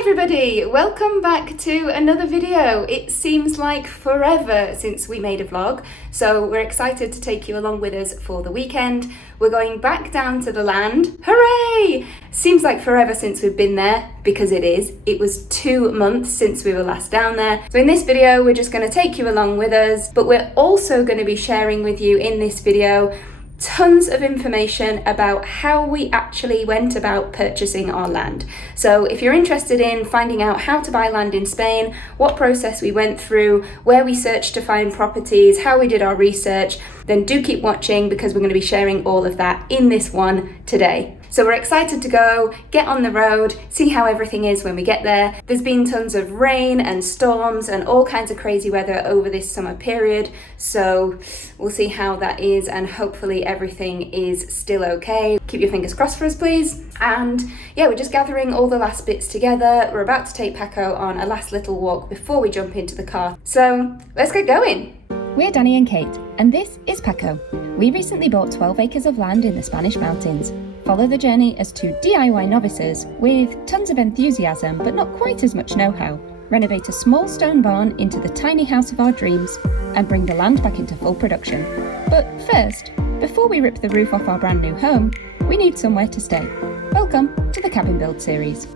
everybody, welcome back to another video. It seems like forever since we made a vlog, so we're excited to take you along with us for the weekend. We're going back down to the land. Hooray! Seems like forever since we've been there, because it is. It was 2 months since we were last down there. So in this video, we're just going to take you along with us, but we're also going to be sharing with you in this video tons of information about how we actually went about purchasing our land. So if you're interested in finding out how to buy land in Spain, what process we went through, where we searched to find properties, how we did our research, then do keep watching because we're going to be sharing all of that in this one today. So we're excited to go, get on the road, see how everything is when we get there. There's been tons of rain and storms and all kinds of crazy weather over this summer period. So we'll see how that is and hopefully everything is still okay. Keep your fingers crossed for us, please. And yeah, we're just gathering all the last bits together. We're about to take Paco on a last little walk before we jump into the car. So let's get going. We're Danny and Kate, and this is Paco. We recently bought 12 acres of land in the Spanish mountains. Follow the journey as two DIY novices with tons of enthusiasm but not quite as much know-how. Renovate a small stone barn into the tiny house of our dreams and bring the land back into full production. But first, before we rip the roof off our brand new home, we need somewhere to stay. Welcome to the Cabin Build series.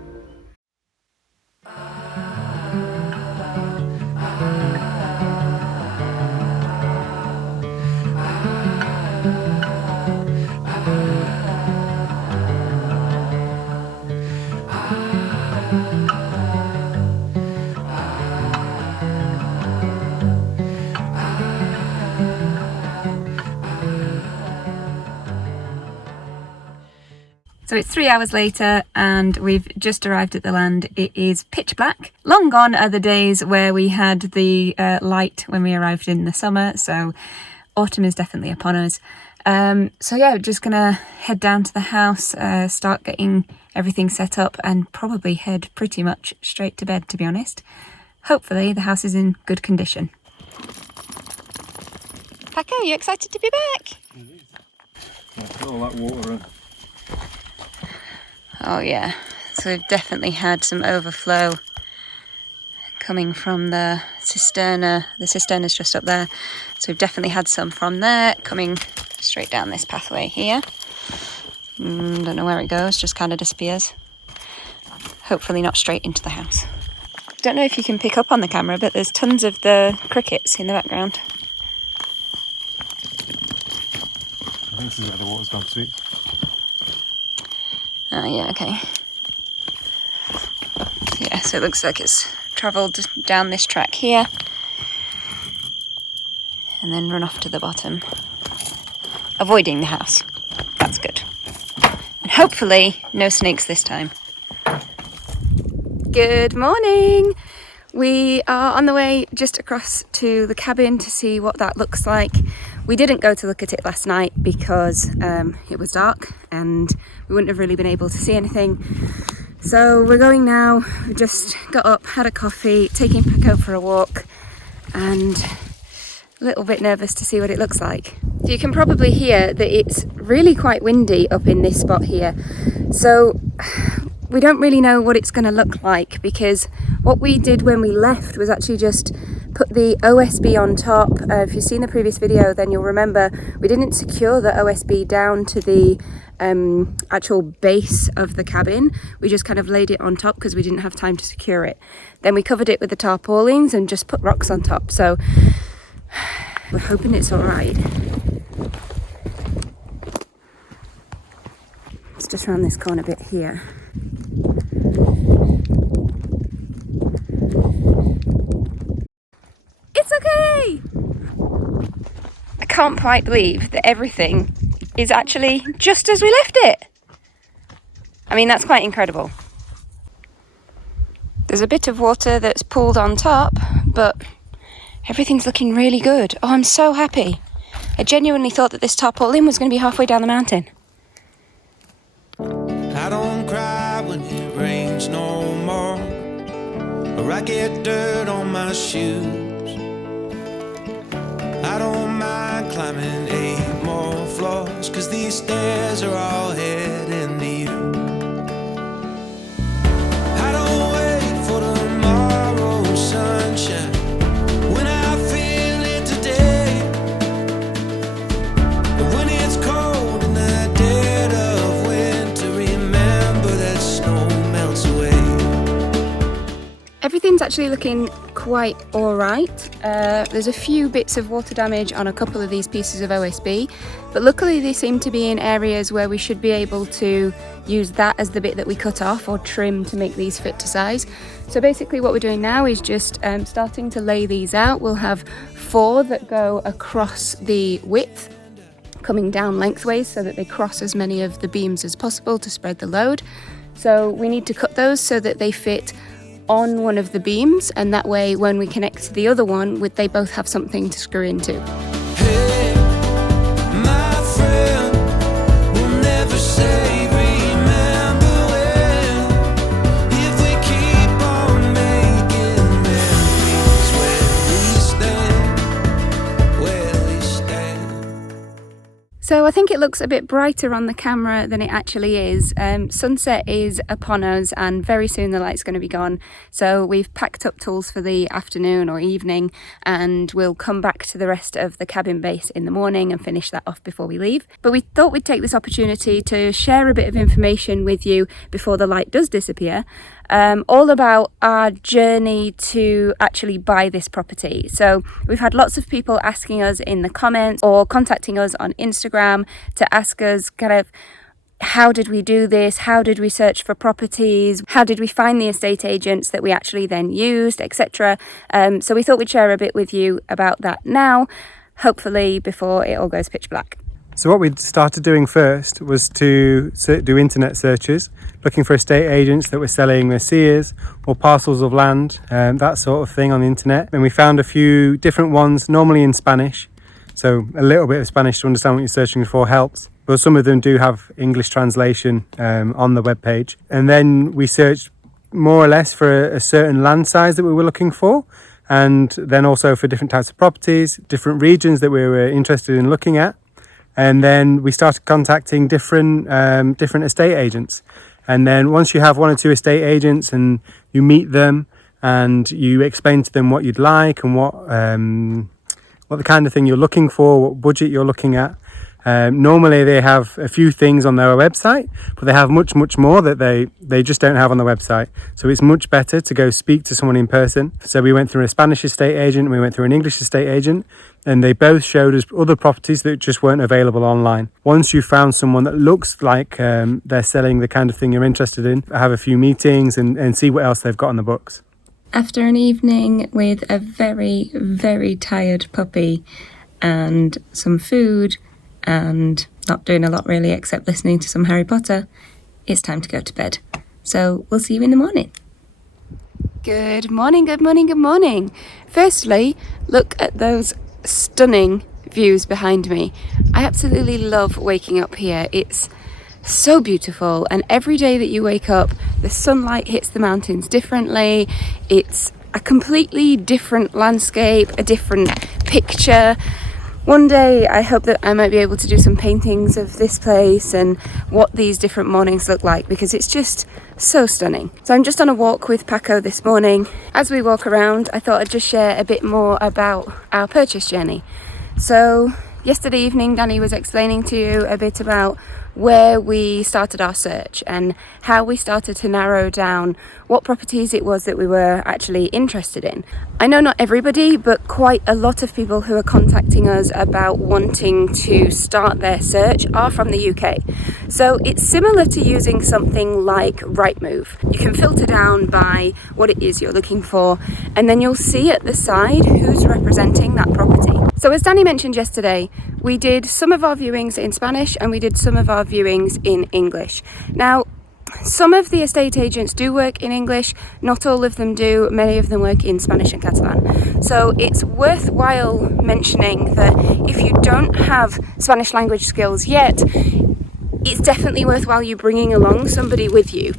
So it's 3 hours later and we've just arrived at the land. It is pitch black. Long gone are the days where we had the light when we arrived in the summer, so autumn is definitely upon us. So yeah, we're just gonna head down to the house, start getting everything set up and probably head pretty much straight to bed, to be honest. Hopefully the house is in good condition. Paco, are you excited to be back? Got all that water in. Oh yeah, so we've definitely had some overflow coming from the cisterna. The cisterna's just up there, so we've definitely had some from there coming straight down this pathway here. Don't know where it goes, just kind of disappears. Hopefully not straight into the house. Don't know if you can pick up on the camera, but there's tons of the crickets in the background. I think this is where the water's gone to. Oh yeah, okay. Yeah, so it looks like it's travelled down this track here and then run off to the bottom, avoiding the house. That's good. And hopefully no snakes this time. Good morning! We are on the way just across to the cabin to see what that looks like. We didn't go to look at it last night because it was dark and we wouldn't have really been able to see anything. So we're going now. We just got up, had a coffee, taking Paco for a walk and a little bit nervous to see what it looks like. So you can probably hear that it's really quite windy up in this spot here. So we don't really know what it's going to look like because what we did when we left was actually just put the OSB on top. If you've seen the previous video, then you'll remember we didn't secure the OSB down to the actual base of the cabin. We just kind of laid it on top because we didn't have time to secure it. Then we covered it with the tarpaulins and just put rocks on top. So we're hoping it's all right. It's just around this corner bit here. It's okay! I can't quite believe that everything is actually just as we left it. I mean, that's quite incredible. There's a bit of water that's pooled on top, but everything's looking really good. Oh, I'm so happy. I genuinely thought that this tarpaulin was going to be halfway down the mountain. I don't cry when it rains no more, or I get dirt on my shoes. I don't mind climbing 8 more floors, 'cause these stairs are all heading to you. I don't wait Everything's actually looking quite alright. There's a few bits of water damage on a couple of these pieces of OSB, but luckily they seem to be in areas where we should be able to use that as the bit that we cut off or trim to make these fit to size. So basically what we're doing now is just starting to lay these out. We'll have 4 that go across the width, coming down lengthways so that they cross as many of the beams as possible to spread the load. So we need to cut those so that they fit on one of the beams, and that way when we connect to the other one, they both have something to screw into. Hey, my friend, we'll never say remember when, if we keep on making memories where we stand. So I think it looks a bit brighter on the camera than it actually is. Sunset is upon us and very soon the light's going to be gone. So we've packed up tools for the afternoon or evening, and we'll come back to the rest of the cabin base in the morning and finish that off before we leave. But we thought we'd take this opportunity to share a bit of information with you before the light does disappear. All about our journey to actually buy this property. So we've had lots of people asking us in the comments or contacting us on Instagram to ask us kind of, how did we do this? How did we search for properties? How did we find the estate agents that we actually then used, etc. So we thought we'd share a bit with you about that now, hopefully before it all goes pitch black. So what we started doing first was to do internet searches, looking for estate agents that were selling messias or parcels of land, that sort of thing on the internet. And we found a few different ones, normally in Spanish. So a little bit of Spanish to understand what you're searching for helps. But some of them do have English translation on the webpage. And then we searched more or less for a certain land size that we were looking for. And then also for different types of properties, different regions that we were interested in looking at. And then we started contacting different estate agents. And then once you have 1 or 2 estate agents and you meet them and you explain to them what you'd like and what the kind of thing you're looking for, what budget you're looking at. Normally they have a few things on their website, but they have much more that they just don't have on the website. So it's much better to go speak to someone in person. So we went through a Spanish estate agent, we went through an English estate agent, and they both showed us other properties that just weren't available online. Once you've found someone that looks like they're selling the kind of thing you're interested in, have a few meetings and see what else they've got on the books. After an evening with a very, very tired puppy and some food and not doing a lot really except listening to some Harry Potter, it's time to go to bed. So we'll see you in the morning. Good morning, good morning, good morning. Firstly, look at those stunning views behind me. I absolutely love waking up here. It's so beautiful, and every day that you wake up, the sunlight hits the mountains differently. It's a completely different landscape, a different picture. One day I hope that I might be able to do some paintings of this place and what these different mornings look like, because it's just so stunning. So I'm just on a walk with Paco this morning. As we walk around, I thought I'd just share a bit more about our purchase journey. So yesterday evening, Danny was explaining to you a bit about where we started our search and how we started to narrow down what properties it was that we were actually interested in. I know not everybody, but quite a lot of people who are contacting us about wanting to start their search are from the UK. So it's similar to using something like Rightmove. You can filter down by what it is you're looking for, and then you'll see at the side who's representing that property. So as Danny mentioned yesterday, we did some of our viewings in Spanish and we did some of our viewings in English. Now, some of the estate agents do work in English, not all of them do. Many of them work in Spanish and Catalan. So it's worthwhile mentioning that if you don't have Spanish language skills yet, it's definitely worthwhile you bringing along somebody with you,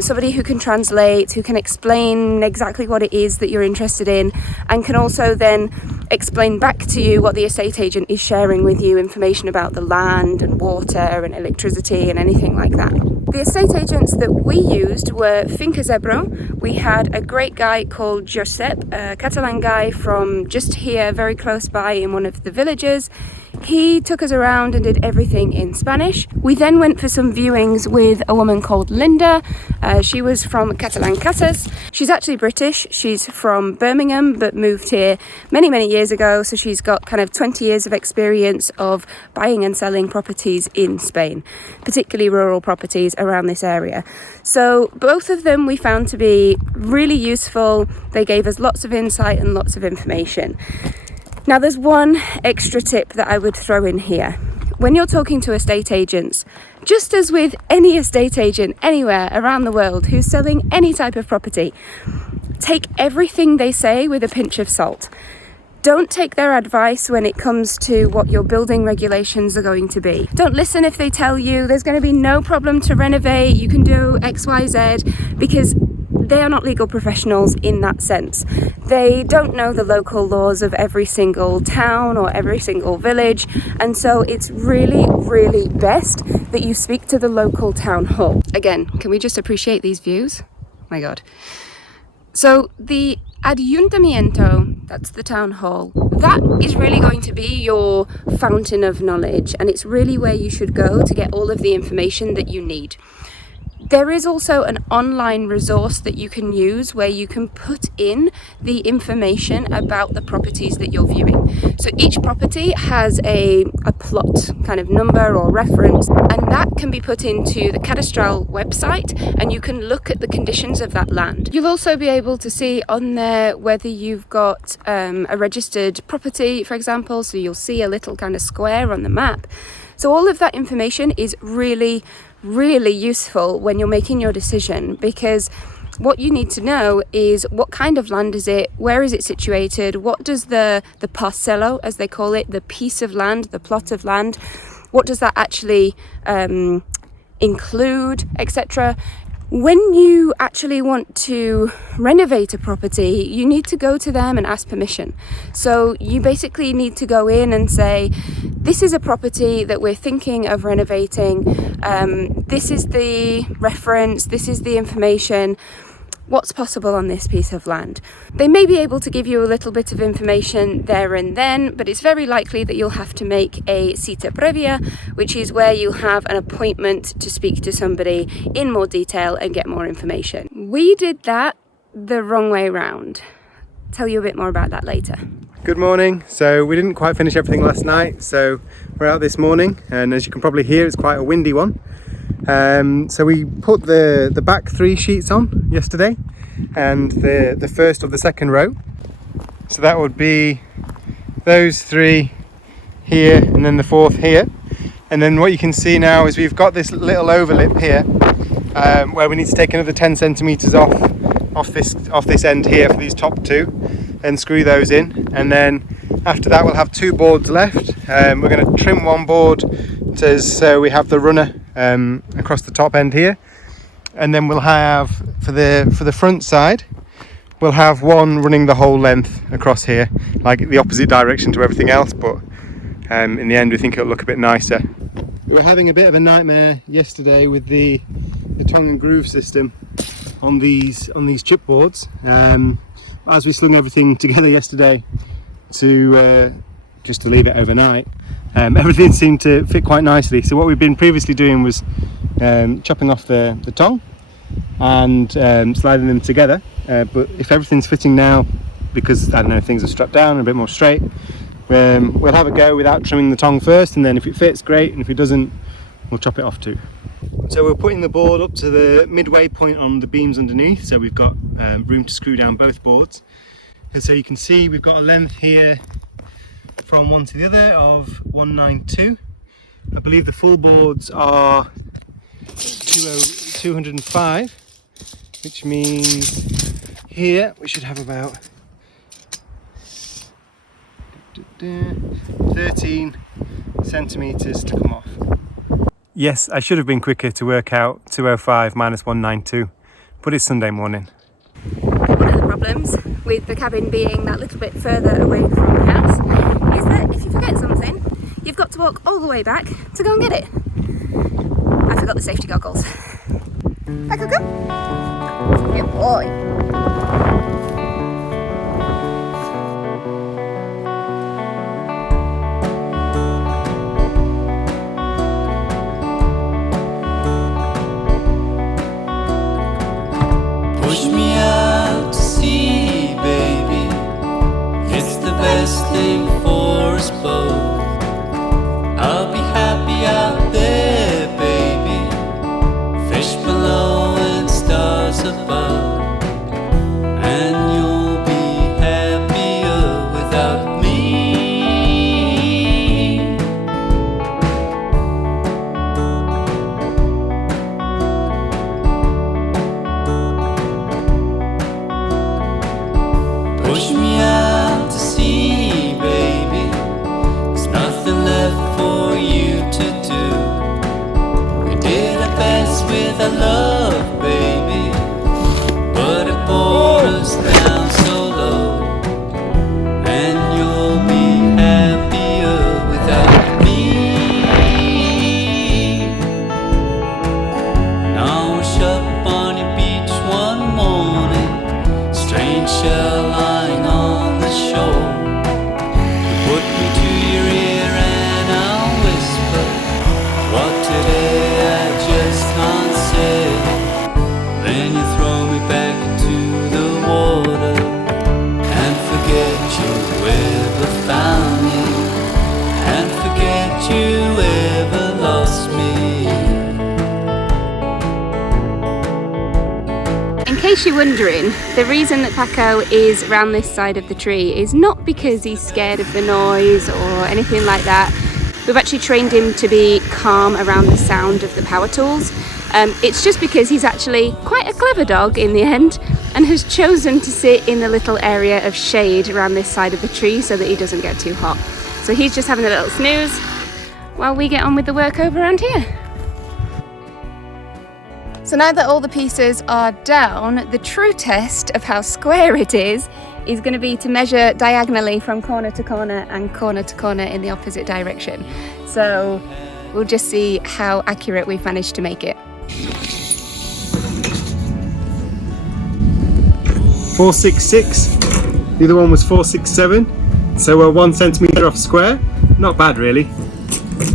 somebody who can translate, who can explain exactly what it is that you're interested in, and can also then explain back to you what the estate agent is sharing with you, information about the land and water and electricity and anything like that. The estate agents that we used were Finca Zebro. We had a great guy called Josep, a Catalan guy from just here, very close by in one of the villages. He took us around and did everything in Spanish. We then went for some viewings with a woman called Linda. She was from Catalunya. She's actually British. She's from Birmingham but moved here many years ago, so she's got kind of 20 years of experience of buying and selling properties in Spain, particularly rural properties around this area. So both of them we found to be really useful. They gave us lots of insight and lots of information. Now there's one extra tip that I would throw in here. When you're talking to estate agents, just as with any estate agent anywhere around the world who's selling any type of property, take everything they say with a pinch of salt. Don't take their advice when it comes to what your building regulations are going to be. Don't listen if they tell you there's going to be no problem to renovate, you can do X, Y, Z, because they are not legal professionals in that sense. They don't know the local laws of every single town or every single village, and so it's really best that you speak to the local town hall. Again, can we just appreciate these views? Oh my God. So the Ayuntamiento, that's the town hall, that is really going to be your fountain of knowledge, and it's really where you should go to get all of the information that you need. There is also an online resource that you can use where you can put in the information about the properties that you're viewing. So each property has a plot kind of number or reference, and that can be put into the cadastral website, and you can look at the conditions of that land. You'll also be able to see on there whether you've got a registered property, for example, so you'll see a little kind of square on the map. So all of that information is really useful when you're making your decision, because what you need to know is what kind of land is it, where is it situated, what does the parcelo, as they call it, the piece of land, the plot of land, what does that actually include, etc. When you actually want to renovate a property, you need to go to them and ask permission. So you basically need to go in and say, this is a property that we're thinking of renovating. This is the reference, this is the information. What's possible on this piece of land? They may be able to give you a little bit of information there and then, but it's very likely that you'll have to make a cita previa, which is where you have an appointment to speak to somebody in more detail and get more information. We did that the wrong way round. Tell you a bit more about that later. Good morning. So we didn't quite finish everything last night, so we're out this morning, and as you can probably hear, it's quite a windy one. So we put the back 3 sheets on yesterday, and the first of the second row. So that would be those 3 here, and then the 4th here. And then what you can see now is we've got this little overlip here, where we need to take another 10 centimeters off this end here for these top 2, and screw those in. And then after that we'll have 2 boards left. We're going to trim 1 board so we have the runner across the top end here, and then we'll have for the front side we'll have 1 running the whole length across here, like the opposite direction to everything else, but in the end we think it'll look a bit nicer. We were having a bit of a nightmare yesterday with the tongue and groove system on these chipboards. As we slung everything together yesterday to just to leave it overnight, everything seemed to fit quite nicely. So what we've been previously doing was chopping off the tongue and sliding them together, but if everything's fitting now, because I don't know, things are strapped down and a bit more straight, we'll have a go without trimming the tongue first, and then if it fits, great, and if it doesn't, we'll chop it off too. So we're putting the board up to the midway point on the beams underneath, so we've got room to screw down both boards. And so you can see we've got a length here from one to the other of 192. I believe the full boards are 205, which means here we should have about 13 centimeters to come off. Yes, I should have been quicker to work out 205 minus 192, but it's Sunday morning. One of the problems with the cabin being that little bit further away from the house is that if you forget something, you've got to walk all the way back to go and get it. I forgot the safety goggles. Hi, Coco. Good boy. Push me out to sea, baby. It's the best thing for us both. I'll be happy out there, baby. Fish below and stars above. And you'll be happier without me. Push me out to sea, baby. There's nothing left for you to do. We did our best with our love, baby, but it brought us down so low. And you'll be happier without me. Now wash up on your beach one morning, strange shell lying on the shore. You put me to your ear and I'll whisper, what today I just can't say. Then you throw me back into the water and forget you ever found me, and forget you ever lost me. In case you're wondering, the reason that Paco is around this side of the tree is not because he's scared of the noise or anything like that. We've actually trained him to be calm around the sound of the power tools. It's just because he's actually quite a clever dog in the end and has chosen to sit in the little area of shade around this side of the tree so that he doesn't get too hot. So he's just having a little snooze while we get on with the work over around here. So now that all the pieces are down, the true test of how square it is going to be to measure diagonally from corner to corner and corner to corner in the opposite direction. So we'll just see how accurate we've managed to make it. 466. The other one was 467. So we're 1 centimetre off square. Not bad really.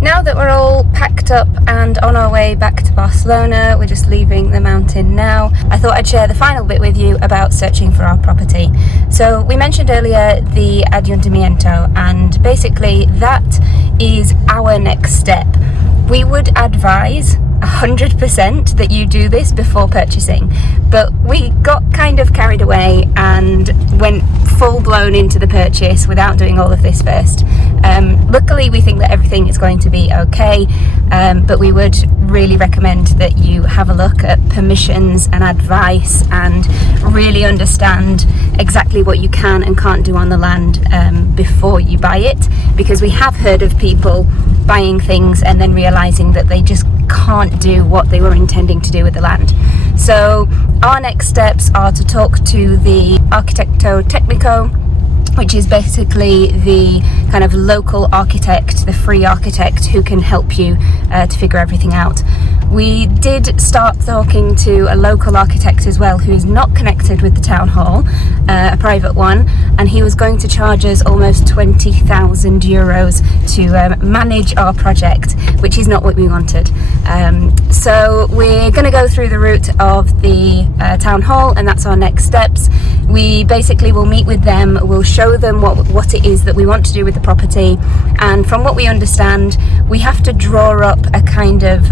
Now that we're all packed up and on our way back to Barcelona, we're just leaving the mountain now, I thought I'd share the final bit with you about searching for our property. So we mentioned earlier the Ayuntamiento, and basically that is our next step. We would advise 100% that you do this before purchasing, but we got kind of carried away and went full blown into the purchase without doing all of this first. Luckily we think that everything is going to be okay, but we would really recommend that you have a look at permissions and advice and really understand exactly what you can and can't do on the land before you buy it, because we have heard of people buying things and then realizing that they just can't do what they were intending to do with the land. So our next steps are to talk to the Arquitecto Técnico, which is basically the kind of local architect, the free architect who can help you to figure everything out. We did start talking to a local architect as well who is not connected with the town hall, a private one, and he was going to charge us almost 20,000 euros to manage our project, which is not what we wanted. So we're going to go through the route of the town hall, and that's our next steps. We basically will meet with them, we'll show them what it is that we want to do with the property, and from what we understand, we have to draw up a kind of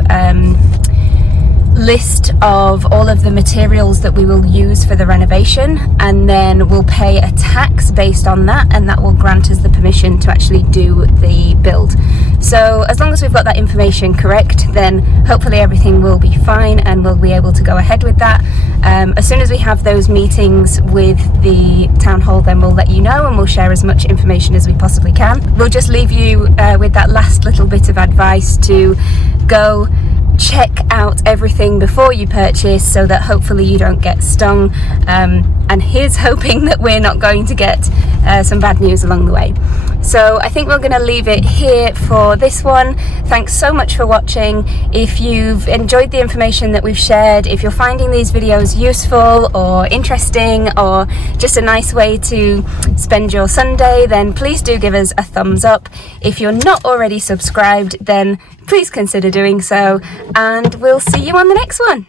list of all of the materials that we will use for the renovation, and then we'll pay a tax based on that, and that will grant us the permission to actually do the build. So as long as we've got that information correct, then hopefully everything will be fine and we'll be able to go ahead with that. As soon as we have those meetings with the town hall, then we'll let you know and we'll share as much information as we possibly can. We'll just leave you with that last little bit of advice to go check out everything before you purchase so that hopefully you don't get stung, and here's hoping that we're not going to get some bad news along the way. So I think we're going to leave it here for this one. Thanks so much for watching. If you've enjoyed the information that we've shared, if you're finding these videos useful or interesting or just a nice way to spend your Sunday, then please do give us a thumbs up. If you're not already subscribed, then please consider doing so, and we'll see you on the next one.